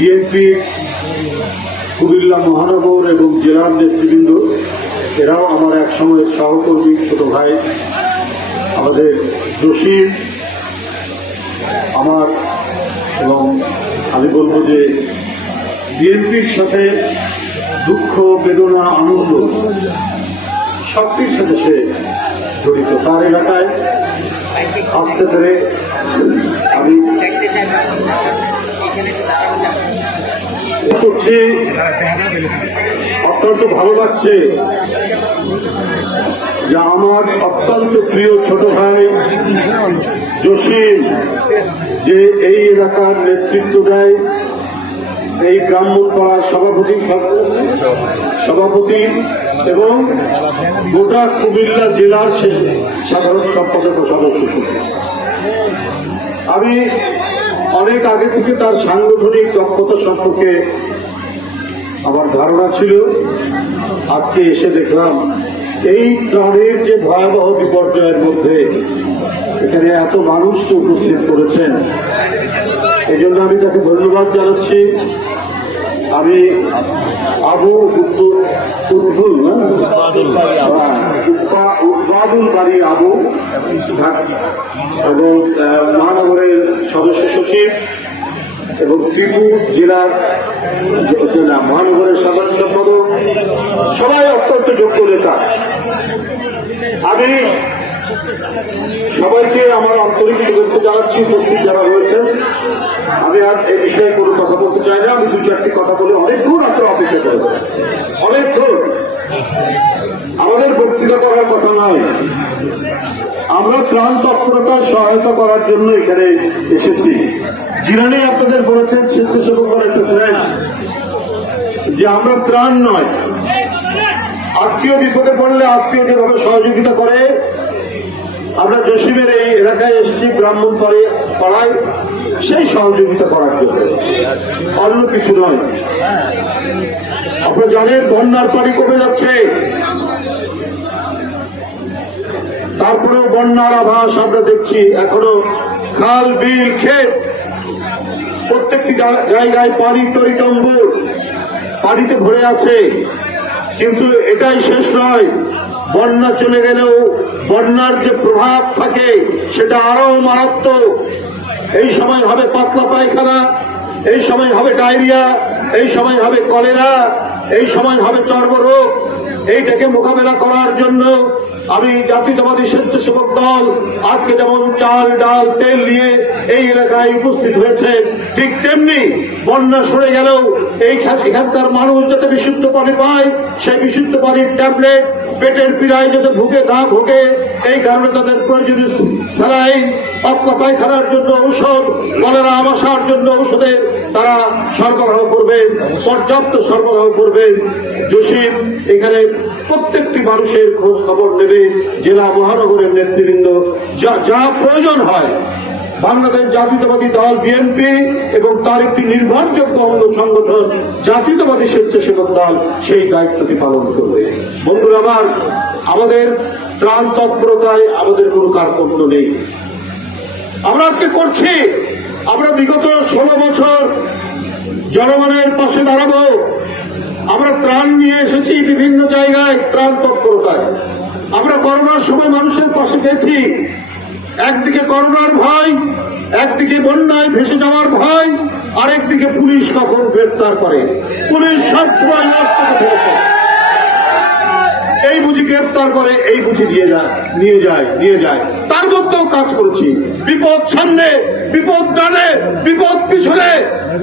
BNP Comilla মহানগর এবং জেলার নেতৃবৃন্দ, এরাও আমার এক সময়ের সহকর্মী, ছোট ভাই, আমাদের জসিম আমার, এবং আমি বলবো যে বিএনপির সাথে দুঃখ, বেদনা, আনন্দ সবটির সাথে সে জড়িত। তার এলাকায় আসতে পেরে আমি করছি, অত্যন্ত ভালো লাগছে যে আমার অত্যন্ত প্রিয় ছোট ভাই জসিম যে এই এলাকার নেতৃত্ব দেয়, এই ব্রাহ্মণপাড়ার সভাপতি এবং গোটা কুমিল্লা জেলার সাধারণ সম্পাদক ও সদস্য। আমি অনেক আগে থেকে তার সাংগঠনিক দক্ষতা সম্পর্কে আমার ধারণা ছিল। আজকে এসে দেখলাম এই ত্রাণের যে ভয়াবহ বিপর্যয়ের মধ্যে এখানে এত মানুষকে উপস্থিত করেছেন, এই জন্য আমি তাকে ধন্যবাদ জানাচ্ছি। আমি উদ্বাদুল বাড়ি আবু এবং মহানগরের সদস্য সচিব এবং ত্রিপুর জেলার মহানগরের সাধারণ সম্পাদক, সবাই অত্যন্ত যোগ্য নেতা। আমি সবাইকে আমার আন্তরিক শুভেচ্ছা জানাচ্ছি, উপস্থিত যারা রয়েছেন। আমি আর এই বিষয়ে কোনো কথা বলতে চাই না। আমি দু চারটি কথা বলে অনেকক্ষণ আপনারা অপেক্ষা করেছেন, অনেকক্ষণ। আমাদের বক্তৃতা করার কথা নয়, আমরা ত্রাণ তৎপরতায় সহায়তা করার জন্য এখানে এসেছি। জিরানি আপনাদের বলেছেন, স্বেচ্ছাসেবকরা একটা ছিলেন যে আমরা ত্রাণ নয়, আত্মীয় বিপদে পড়লে আত্মীয় যেভাবে সহযোগিতা করে, আমরা জসিমের এই এলাকায় এসেছি ব্রাহ্মণ পাড়ায় সেই সহযোগিতা করার জন্য, অন্য কিছু নয়। আপনারা জানেন বন্যার পানি কমে যাচ্ছে, তারপরেও বন্যার আভাস আমরা দেখছি। এখনো খাল, বিল, ক্ষেত প্রত্যেকটি জায়গায় পানি টইটম্বুর পানিতে ভরে আছে। কিন্তু এটাই শেষ নয়, বন্যা চলে গেলেও বন্যার যে প্রভাব থাকে সেটা আরো মারাত্মক। এই সময় হবে পাতলা পায়খানা, এই সময় হবে ডায়রিয়া, এই সময় হবে কলেরা, এই সময় হবে চর্মরোগ। এইটাকে মোকাবেলা করার জন্য আমি জাতীয়তাবাদী স্বেচ্ছাসেবক দল আজকে যেমন চাল, ডাল, তেল নিয়ে এই এলাকায় উপস্থিত হয়েছে, ঠিক তেমনি বন্যা সরে গেলেও এখানকার মানুষ যাতে বিশুদ্ধ পানি পায়, সেই বিশুদ্ধ পানির ট্যাবলেট, পেটের পীড়ায় যাতে ভোগে, এই কারণে তাদের প্রয়োজনীয় স্যালাইন, পাতলা পায়খানার জন্য ঔষধ, কলেরা আমাশার জন্য ঔষধের তারা সরবরাহ করবেন, পর্যাপ্ত সরবরাহ করবেন। জসিম এখানে প্রত্যেকটি মানুষের খোঁজ খবর নেবে। জেলা মহানগরের নেতৃবৃন্দ যা প্রয়োজন হয়, বাংলাদেশ জাতীয়তাবাদী দল বিএনপি এবং তার একটি নির্ভরযোগ্য অঙ্গ সংগঠন জাতীয়তাবাদী স্বেচ্ছাসেবক দল সেই দায়িত্বটি পালন করবে। বন্ধুরা আমার, আমাদের ত্রাণ তৎপরতায় আমাদের কোনো কার্পণ্য নেই, আমরা আজকে করছি। আমরা বিগত 16 বছর জনগণের পাশে দাঁড়াবো। আমরা ত্রাণ নিয়ে এসেছি বিভিন্ন জায়গায়, ত্রাণ তৎপরতায়। আমরা করোনার সময় মানুষের পাশে গেছি। একদিকে করোনার ভয়, একদিকে বন্যায় ভেসে যাওয়ার ভয়, আরেকদিকে পুলিশ কখন গ্রেপ্তার করে। পুলিশ সবসময় ধরেছে, এই বুঝি গ্রেপ্তার করে, এই বুঝি নিয়ে যায়। তার মধ্যেও কাজ করেছি। বিপদ সামনে, বিপদ ডানে, বিপদ পিছনে,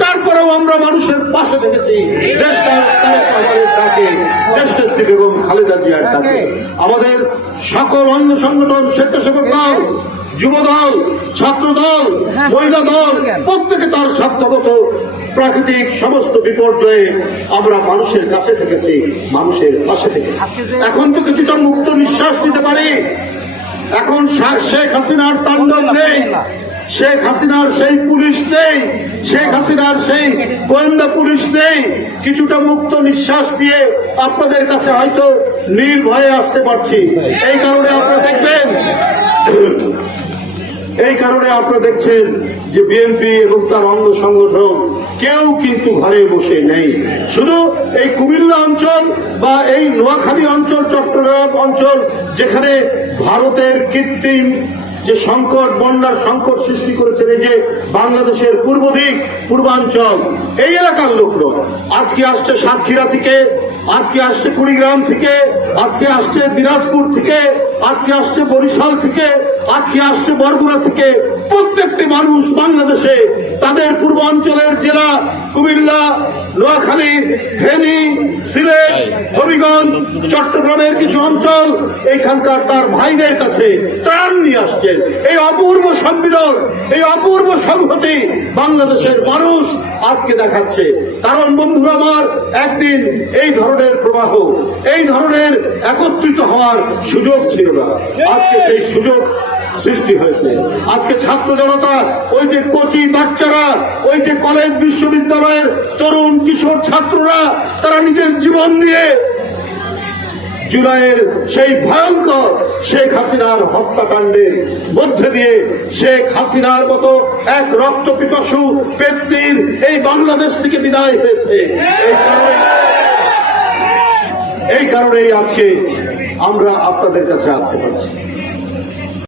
তারপরেও আমরা মানুষের পাশে থেকেছি। দেশনেত্রী বেগম খালেদা জিয়ার ডাকে আমাদের সকল অঙ্গ সংগঠন, স্বেচ্ছাসেবক দল, যুবদল, ছাত্রদল, মহিলা দল, প্রত্যেকে তার সাধ্যমতো প্রাকৃতিক সমস্ত বিপর্যয়ে আমরা মানুষের কাছে থেকেছি, মানুষের পাশে থেকে। এখন তো কিছুটা মুক্ত নিঃশ্বাস নিতে পারি। এখন শেখ হাসিনার তাণ্ডব নেই, শেখ হাসিনার সেই পুলিশ নেই, শেখ হাসিনার সেই গোয়েন্দা পুলিশ নেই। কিছুটা মুক্ত নিঃশ্বাস দিয়ে আপনাদের কাছে হয়তো নির্ভয়ে আসতে পারছি। এই কারণে আপনারা দেখবেন এই কারণে আপনারা দেখছেন যে বিএনপি এবং তার অঙ্গ সংগঠন কেউ কিন্তু ঘরে বসে নেই। শুধু এই কুমিল্লা অঞ্চল বা এই নোয়াখালী অঞ্চল, চট্টগ্রাম অঞ্চল, যেখানে ভারতের কৃত্রিম যে সংকট, বন্যার সংকট সৃষ্টি করেছেন, এই যে বাংলাদেশের পূর্ব দিক, পূর্বাঞ্চল, এই এলাকার লোকরা আজকে আসছে সাতক্ষীরা থেকে, আজকে আসছে কুড়িগ্রাম থেকে, আজকে আসছে দিনাজপুর থেকে, আজকে আসছে বরিশাল থেকে, আজকে আসছে বরগুনা থেকে। প্রত্যেকটি মানুষ বাংলাদেশে তাদের পূর্বাঞ্চলের জেলা কুমিল্লা, নোয়াখালী, ফেনী, সিলেট, হবিগঞ্জ, চট্টগ্রামের কিছু অঞ্চল, এইখানকার তার ভাইদের কাছে ত্রাণ নিয়ে আসছেন। এই অপূর্ব সম্মিলন, এই অপূর্ব সংহতি বাংলাদেশের মানুষ আজকে দেখাচ্ছে। কারণ বন্ধুরা আমার, একদিন এই ধরনের প্রবাহ, এই ধরনের একত্রিত হওয়ার সুযোগ ছিল না, আজকে সেই সুযোগ সৃষ্টি হয়েছে। আজকে ছাত্র জনতা, ওই যে কোচি বাচ্চারা, ওই যে কলেজ বিশ্ববিদ্যালয়ের তরুণ কিশোর ছাত্ররা, তারা নিজের জীবন দিয়ে জুলাইয়ের সেই ভয়ঙ্কর শেখ হাসিনার হত্যাকাণ্ডের মধ্যে দিয়ে শেখ হাসিনার মতো এক রক্ত পিপাসু ব্যক্তির এই বাংলাদেশ থেকে বিদায় হয়েছে। এই কারণেই আজকে আমরা আপনাদের কাছে আসতে পারছি।